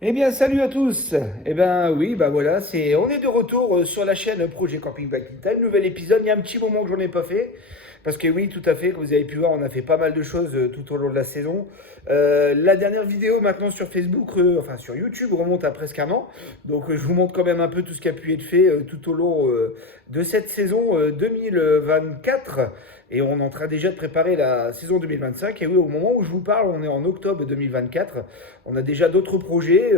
Eh bien, salut à tous. Eh ben oui, bah voilà, on est de retour sur la chaîne Projet Camping Back in Time, nouvel épisode. Il y a un petit moment que j'en ai pas fait, parce que oui, tout à fait, comme vous avez pu voir, on a fait pas mal de choses tout au long de la saison. La dernière vidéo maintenant sur Facebook, enfin sur YouTube, remonte à presque un an. Donc je vous montre quand même un peu tout ce qui a pu être fait tout au long de cette saison 2024. Et on est en train déjà de préparer la saison 2025. Et oui, au moment où je vous parle, on est en octobre 2024. On a déjà d'autres projets,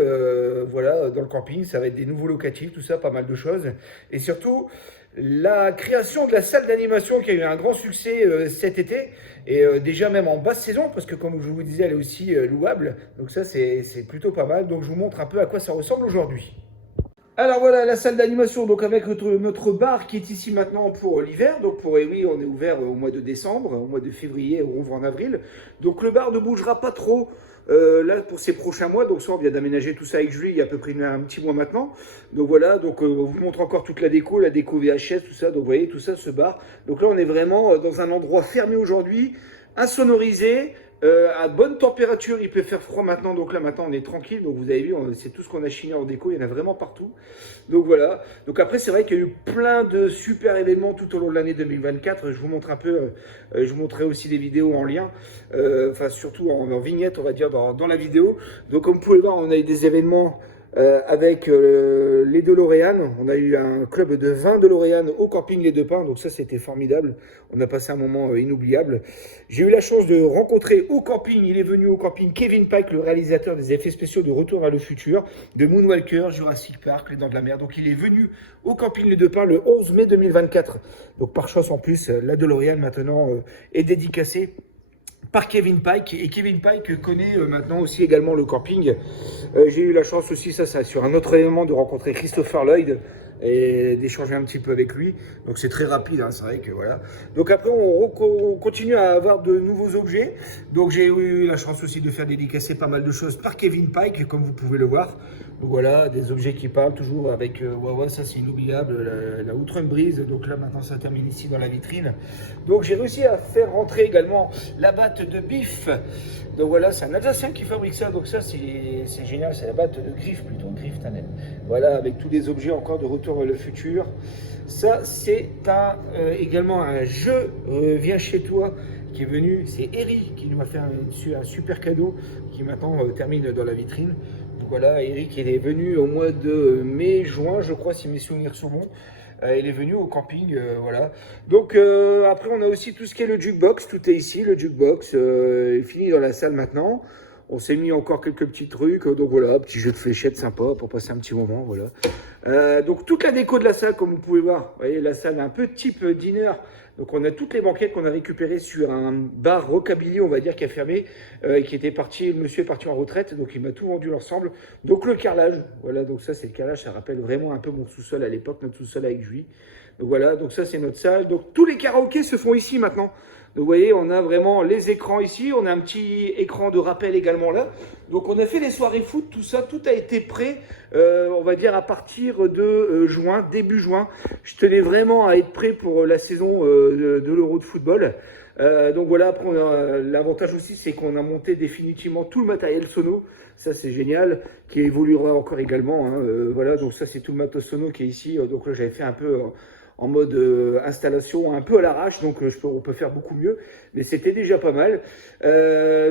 voilà, dans le camping. Ça va être des nouveaux locatifs, tout ça, pas mal de choses. Et surtout, la création de la salle d'animation qui a eu un grand succès cet été. Et déjà même en basse saison, parce que comme je vous disais, elle est aussi louable. Donc ça, c'est plutôt pas mal. Donc je vous montre un peu à quoi ça ressemble aujourd'hui. Alors voilà la salle d'animation, donc avec notre bar qui est ici maintenant pour l'hiver. Donc pour, et oui, on est ouvert au mois de décembre, au mois de février, on ouvre en avril. Donc le bar ne bougera pas trop là pour ces prochains mois. Donc ça, on vient d'aménager tout ça avec Julie il y a à peu près un petit mois maintenant. Donc voilà, donc on vous montre encore toute la déco VHS, tout ça. Donc vous voyez tout ça, ce bar. Donc là, on est vraiment dans un endroit fermé aujourd'hui, insonorisé. À bonne température, il peut faire froid maintenant, donc là maintenant on est tranquille, donc vous avez vu, c'est tout ce qu'on a chiné en déco, il y en a vraiment partout. Donc voilà, donc après c'est vrai qu'il y a eu plein de super événements tout au long de l'année 2024, je vous montre un peu, je vous montrerai aussi des vidéos en lien, enfin surtout en vignette on va dire dans la vidéo. Donc comme vous pouvez voir, on a eu des événements avec les DeLorean. On a eu un club de 20 DeLorean au camping Les Deux Pins, donc ça c'était formidable. On a passé un moment inoubliable. J'ai eu la chance de rencontrer au camping, il est venu au camping Kevin Pike, le réalisateur des effets spéciaux de Retour vers le futur, de Moonwalker, Jurassic Park, Les Dents de la Mer. Donc il est venu au camping Les Deux Pins le 11 mai 2024. Donc par chance en plus, la DeLorean maintenant est dédicacée par Kevin Pike. Et Kevin Pike connaît maintenant aussi également le camping. J'ai eu la chance aussi, ça sur un autre événement, de rencontrer Christopher Lloyd et d'échanger un petit peu avec lui. Donc c'est très rapide, hein, c'est vrai que voilà. Donc après on continue à avoir de nouveaux objets. Donc j'ai eu la chance aussi de faire dédicacer pas mal de choses par Kevin Pike, comme vous pouvez le voir. Donc voilà, des objets qui parlent toujours avec ouais, ça c'est inoubliable, la Outrun Breeze. Donc là maintenant ça termine ici dans la vitrine. Donc j'ai réussi à faire rentrer également la batte de Biff. Donc voilà, c'est un Alsacien qui fabrique ça. Donc ça c'est génial, c'est la batte de Griff plutôt, Griff Tannen. Voilà, avec tous les objets encore de Retour vers le futur. Ça c'est également un jeu Viens chez toi qui est venu. C'est Eric qui nous a fait un super cadeau qui maintenant termine dans la vitrine. Donc voilà, Eric il est venu au mois de mai-juin, je crois, si mes souvenirs sont bons. Il est venu au camping, voilà. Donc après, on a aussi tout ce qui est le jukebox. Tout est ici, le jukebox est fini dans la salle maintenant. On s'est mis encore quelques petits trucs. Donc voilà, petit jeu de fléchettes sympa pour passer un petit moment, voilà. Donc toute la déco de la salle, comme vous pouvez voir. Vous voyez, la salle un peu type dîner. Donc on a toutes les banquettes qu'on a récupérées sur un bar rockabilly, on va dire, qui a fermé, qui était parti, le monsieur est parti en retraite, donc il m'a tout vendu l'ensemble. Donc le carrelage, voilà, donc ça c'est le carrelage, ça rappelle vraiment un peu mon sous-sol à l'époque, notre sous-sol avec Julie. Donc voilà, donc ça c'est notre salle. Donc tous les karaokés se font ici maintenant. Donc vous voyez, on a vraiment les écrans ici, on a un petit écran de rappel également là. Donc on a fait les soirées foot, tout ça, tout a été prêt, on va dire à partir de juin, début juin. Je tenais vraiment à être prêt pour la saison de l'Euro de football. Donc voilà, après l'avantage aussi c'est qu'on a monté définitivement tout le matériel sono, ça c'est génial, qui évoluera encore également, hein. Voilà, donc ça c'est tout le matos sono qui est ici, donc là j'avais fait un peu en mode installation un peu à l'arrache, donc on peut faire beaucoup mieux, mais c'était déjà pas mal.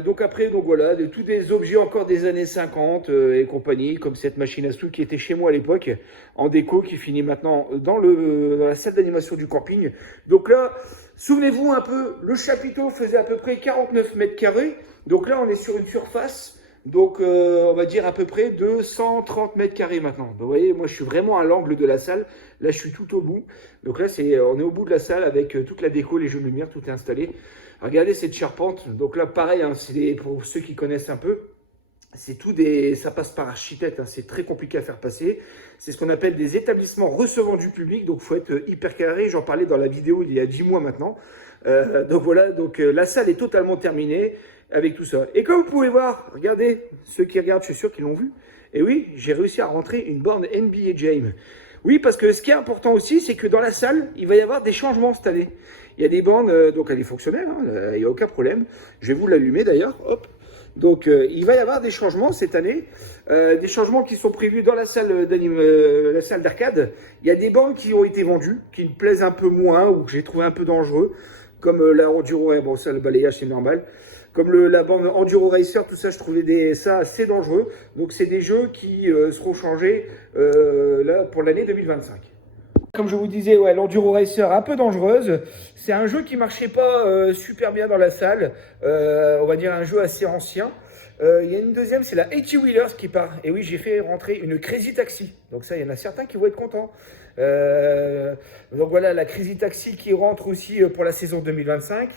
Donc après, donc voilà, tous des objets encore des années 50 et compagnie, comme cette machine à sous qui était chez moi à l'époque, en déco, qui finit maintenant dans la salle d'animation du camping. Donc là, souvenez-vous un peu, le chapiteau faisait à peu près 49 mètres carrés, donc là on est sur une surface donc, on va dire à peu près de 130 mètres carrés maintenant. Donc, vous voyez, moi, je suis vraiment à l'angle de la salle. Là, je suis tout au bout. Donc là, on est au bout de la salle avec toute la déco, les jeux de lumière, tout est installé. Regardez cette charpente. Donc là, pareil, hein, pour ceux qui connaissent un peu, ça passe par architecte, hein, c'est très compliqué à faire passer. C'est ce qu'on appelle des établissements recevant du public. Donc, il faut être hyper carré. J'en parlais dans la vidéo il y a 10 mois maintenant. Donc voilà, donc la salle est totalement terminée avec tout ça. Et comme vous pouvez voir, regardez, ceux qui regardent, je suis sûr qu'ils l'ont vu. Et oui, j'ai réussi à rentrer une borne NBA Jam. Oui, parce que ce qui est important aussi, c'est que dans la salle, il va y avoir des changements installés. Il y a des bornes, donc elle est fonctionnelle, hein, il n'y a aucun problème. Je vais vous l'allumer d'ailleurs, hop. Donc il va y avoir des changements cette année, des changements qui sont prévus dans la salle d'arcade. Il y a des bandes qui ont été vendues, qui me plaisent un peu moins ou que j'ai trouvé un peu dangereux, comme la Enduro, bon ça le balayage c'est normal, comme la bande Enduro Racer, tout ça je trouvais ça assez dangereux. Donc c'est des jeux qui seront changés là pour l'année 2025. Comme je vous disais, ouais, l'Enduro Racer un peu dangereuse. C'est un jeu qui marchait pas super bien dans la salle. On va dire un jeu assez ancien. Il y a une deuxième, c'est la 80 Wheelers qui part. Et oui, j'ai fait rentrer une Crazy Taxi. Donc ça, il y en a certains qui vont être contents. Donc voilà, la Crazy Taxi qui rentre aussi pour la saison 2025.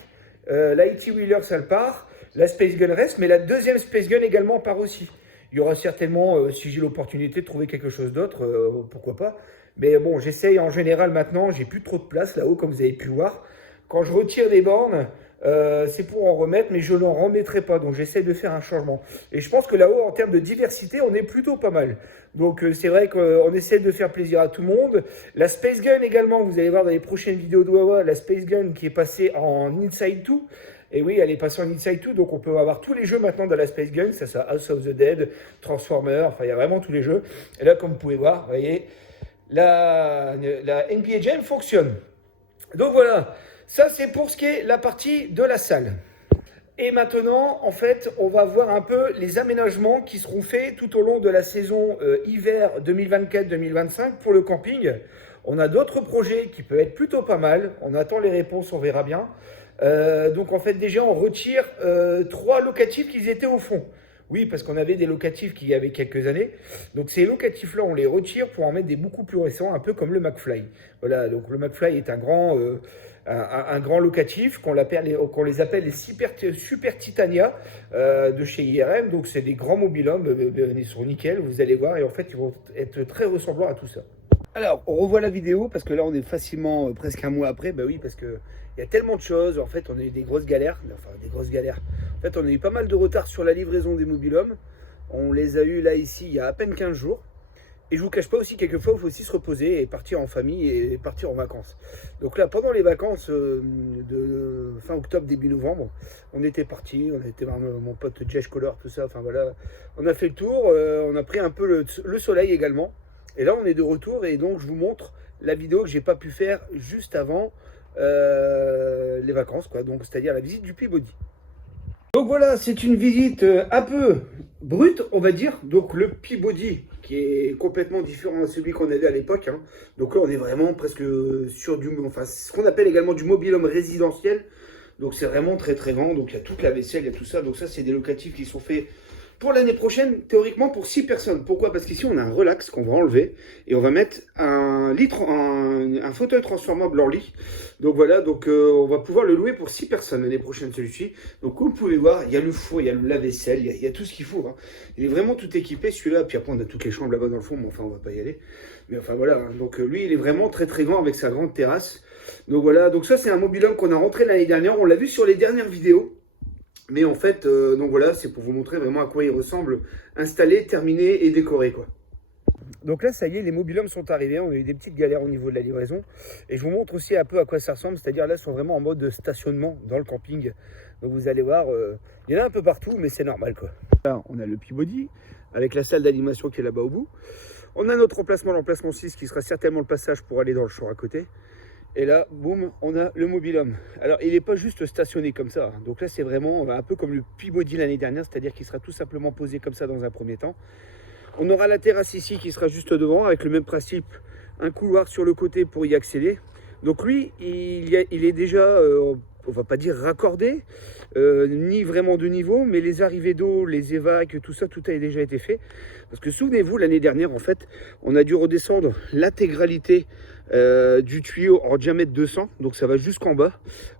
La 80 Wheelers, elle part. La Space Gun reste, mais la deuxième Space Gun également part aussi. Il y aura certainement, si j'ai l'opportunité de trouver quelque chose d'autre, pourquoi pas. Mais bon, j'essaye en général maintenant, j'ai plus trop de place là-haut, comme vous avez pu voir. Quand je retire des bornes, c'est pour en remettre, mais je n'en remettrai pas. Donc j'essaie de faire un changement. Et je pense que là-haut, en termes de diversité, on est plutôt pas mal. Donc c'est vrai qu'on essaie de faire plaisir à tout le monde. La Space Gun également, vous allez voir dans les prochaines vidéos de Wawa, la Space Gun qui est passée en Inside 2. Et oui, elle est passée en Inside 2, donc on peut avoir tous les jeux maintenant de la Space Gun. Ça House of the Dead, Transformers, enfin il y a vraiment tous les jeux. Et là, comme vous pouvez voir, vous voyez, la NBA Jam fonctionne. Donc voilà, ça c'est pour ce qui est la partie de la salle. Et maintenant, en fait, on va voir un peu les aménagements qui seront faits tout au long de la saison hiver 2024-2025 pour le camping. On a d'autres projets qui peuvent être plutôt pas mal. On attend les réponses, on verra bien. Donc en fait, déjà, on retire 3 locatifs qui étaient au fond. Oui, parce qu'on avait des locatifs qui y avait quelques années. Donc ces locatifs-là, on les retire pour en mettre des beaucoup plus récents, un peu comme le McFly. Voilà, donc le McFly est un grand locatif qu'on les appelle les Super Titania de chez IRM. Donc c'est des grands mobil-hommes, ils sont nickel, vous allez voir. Et en fait, ils vont être très ressemblants à tout ça. Alors, on revoit la vidéo parce que là, on est facilement presque un mois après. Bah oui, parce que il y a tellement de choses. En fait, on a eu des grosses galères. Enfin, des grosses galères. En fait, on a eu pas mal de retard sur la livraison des mobil-hommes. On les a eu là, ici, il y a à peine 15 jours. Et je vous cache pas aussi, quelquefois, il faut aussi se reposer et partir en famille et partir en vacances. Donc là, pendant les vacances de fin octobre, début novembre, on était partis. On était voir mon pote Jesh Color, tout ça. Enfin voilà, on a fait le tour. On a pris un peu le soleil également. Et là, on est de retour et donc je vous montre la vidéo que j'ai pas pu faire juste avant les vacances, quoi. Donc, c'est-à-dire la visite du Peabody. Donc voilà, c'est une visite un peu brute, on va dire. Donc le Peabody, qui est complètement différent de celui qu'on avait à l'époque. Hein. Donc là, on est vraiment presque sur ce qu'on appelle également du mobil-home résidentiel. Donc c'est vraiment très très grand. Donc il y a toute la vaisselle, il y a tout ça. Donc ça, c'est des locatifs qui sont faits pour l'année prochaine, théoriquement pour 6 personnes. Pourquoi? Parce qu'ici, on a un relax qu'on va enlever et on va mettre un fauteuil transformable en lit. Donc voilà, donc on va pouvoir le louer pour 6 personnes l'année prochaine, celui-ci. Donc comme vous pouvez voir, il y a le four, il y a le lave-vaisselle, il y a tout ce qu'il faut. Hein. Il est vraiment tout équipé, celui-là. Puis après, on a toutes les chambres là-bas dans le fond, mais enfin, on va pas y aller. Mais enfin voilà, hein. Donc lui, il est vraiment très très grand avec sa grande terrasse. Donc voilà, donc ça, c'est un mobil-home qu'on a rentré l'année dernière. On l'a vu sur les dernières vidéos. Mais en fait, donc voilà, c'est pour vous montrer vraiment à quoi il ressemble, installé, terminé et décoré, quoi. Donc là, ça y est, les mobil-homes sont arrivés. On a eu des petites galères au niveau de la livraison. Et je vous montre aussi un peu à quoi ça ressemble. C'est-à-dire là, ils sont vraiment en mode stationnement dans le camping. Donc vous allez voir, il y en a un peu partout, mais c'est normal, quoi. Là, on a le Peabody avec la salle d'animation qui est là-bas au bout. On a notre emplacement, l'emplacement 6, qui sera certainement le passage pour aller dans le champ à côté. Et là, boum, on a le mobil-home. Alors, il n'est pas juste stationné comme ça. Hein. Donc là, c'est vraiment un peu comme le Peabody l'année dernière, c'est-à-dire qu'il sera tout simplement posé comme ça dans un premier temps. On aura la terrasse ici qui sera juste devant, avec le même principe, un couloir sur le côté pour y accéder. Donc lui, il est déjà, on va pas dire raccordé, ni vraiment de niveau, mais les arrivées d'eau, les évacs, tout ça, tout a déjà été fait. Parce que souvenez-vous, l'année dernière, en fait, on a dû redescendre l'intégralité du tuyau en diamètre 200, donc ça va jusqu'en bas.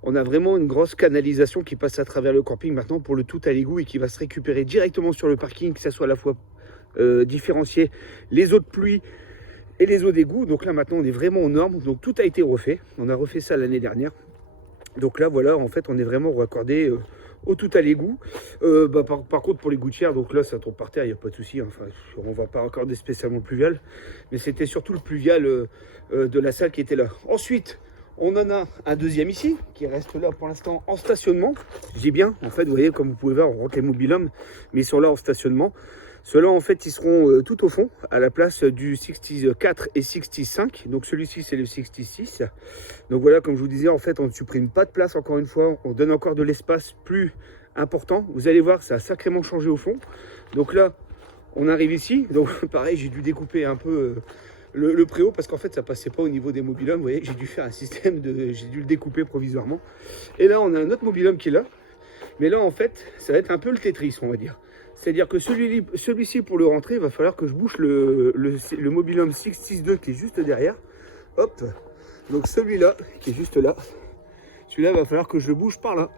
On a vraiment une grosse canalisation qui passe à travers le camping maintenant pour le tout à l'égout et qui va se récupérer directement sur le parking, que ça soit à la fois différencier les eaux de pluie et les eaux d'égout. Donc là maintenant on est vraiment aux normes, donc tout a été refait. On a refait ça l'année dernière. Donc là voilà, en fait on est vraiment raccordé au tout à l'égout. Par contre pour les gouttières, donc là ça tombe par terre, il n'y a pas de souci. Hein. Enfin, on va pas raccorder spécialement le pluvial, mais c'était surtout le pluvial de la salle qui était là. Ensuite, On en a un deuxième ici, qui reste là pour l'instant en stationnement. Je dis bien, en fait, vous voyez, comme vous pouvez voir, on rentre les mobil-hommes, mais ils sont là en stationnement. Ceux-là, en fait, ils seront tout au fond, à la place du 64 et 65. Donc celui-ci, c'est le 66. Donc voilà, comme je vous disais, en fait, on ne supprime pas de place, encore une fois. On donne encore de l'espace plus important. Vous allez voir, ça a sacrément changé au fond. Donc là, on arrive ici. Donc pareil, j'ai dû découper un peu le préau parce qu'en fait, ça passait pas au niveau des mobil-hommes. Vous voyez, j'ai dû faire un système de... J'ai dû le découper provisoirement. Et là, on a un autre mobil-homme qui est là. Mais là, en fait, ça va être un peu le Tetris, on va dire. C'est-à-dire que celui-ci, pour le rentrer, il va falloir que je bouche le mobil-home 662 qui est juste derrière. Hop. Donc celui-là, qui est juste là, celui-là, il va falloir que je le bouge par là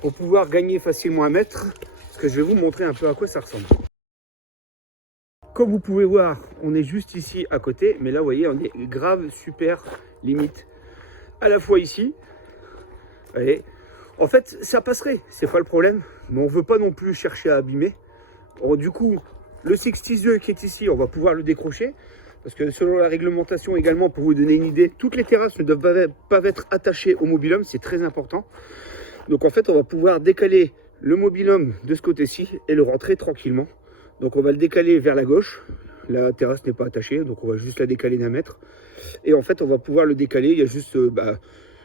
pour pouvoir gagner facilement 1 mètre. Parce que je vais vous montrer un peu à quoi ça ressemble. Comme vous pouvez voir, on est juste ici à côté. Mais là, vous voyez, on est grave, super, limite. À la fois ici. Vous voyez. En fait, ça passerait, c'est pas le problème. Mais on ne veut pas non plus chercher à abîmer. Bon, du coup, le 62 qui est ici, on va pouvoir le décrocher. Parce que selon la réglementation également, pour vous donner une idée, toutes les terrasses ne doivent pas être attachées au mobil-home, c'est très important. Donc en fait, on va pouvoir décaler le mobil-home de ce côté-ci et le rentrer tranquillement. Donc on va le décaler vers la gauche. La terrasse n'est pas attachée, donc on va juste la décaler d'1 mètre. Et en fait, on va pouvoir le décaler. Il y a juste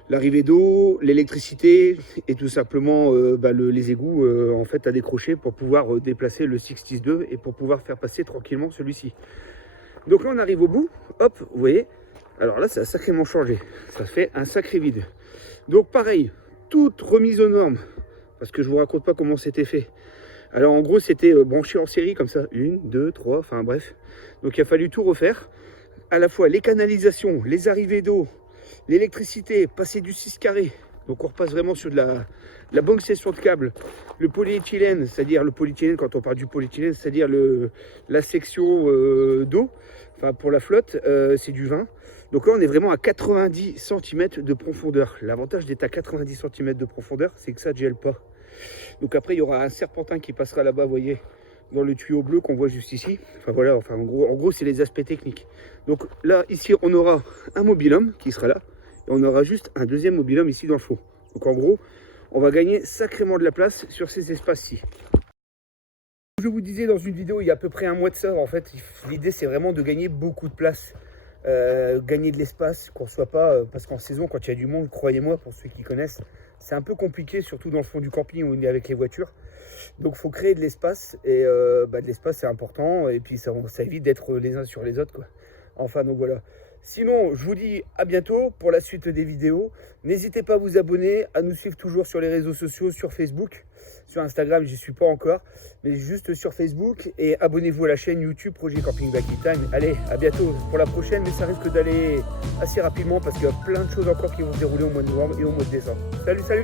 l'arrivée d'eau, l'électricité et tout simplement les égouts en fait à décrocher pour pouvoir déplacer le 62 et pour pouvoir faire passer tranquillement celui-ci. Donc là on arrive au bout, hop, vous voyez, alors là ça a sacrément changé, ça fait un sacré vide. Donc pareil, toute remise aux normes, parce que je vous raconte pas comment c'était fait. Alors en gros c'était branché en série comme ça, 1, 2, 3, enfin bref. Donc il a fallu tout refaire, à la fois les canalisations, les arrivées d'eau, l'électricité, passer du 6 carré. Donc on repasse vraiment sur de la bonne section de câble. Le polyéthylène, c'est-à-dire le polyéthylène, quand on parle du polyéthylène, c'est-à-dire la section d'eau, enfin pour la flotte, c'est du 20. Donc là on est vraiment à 90 cm de profondeur. L'avantage d'être à 90 cm de profondeur, c'est que ça ne gèle pas. Donc après il y aura un serpentin qui passera là-bas, vous voyez, dans le tuyau bleu qu'on voit juste ici. Enfin voilà, enfin en gros c'est les aspects techniques. Donc là, ici, on aura un mobil-home qui sera là. Et on aura juste un deuxième mobil-home ici dans le fond. Donc en gros, on va gagner sacrément de la place sur ces espaces-ci. Je vous disais dans une vidéo il y a à peu près 1 mois de ça, en fait, l'idée c'est vraiment de gagner beaucoup de place. Gagner de l'espace, qu'on ne soit pas... parce qu'en saison, quand il y a du monde, croyez-moi, pour ceux qui connaissent, c'est un peu compliqué, surtout dans le fond du camping où on est avec les voitures. Donc il faut créer de l'espace, et de l'espace c'est important, et puis ça évite d'être les uns sur les autres, quoi. Enfin, donc voilà. Sinon, je vous dis à bientôt pour la suite des vidéos. N'hésitez pas à vous abonner, à nous suivre toujours sur les réseaux sociaux, sur Facebook. Sur Instagram, j'y suis pas encore, mais juste sur Facebook. Et abonnez-vous à la chaîne YouTube Projet Camping Bikini. Allez, à bientôt pour la prochaine, mais ça risque d'aller assez rapidement parce qu'il y a plein de choses encore qui vont se dérouler au mois de novembre et au mois de décembre. Salut, salut!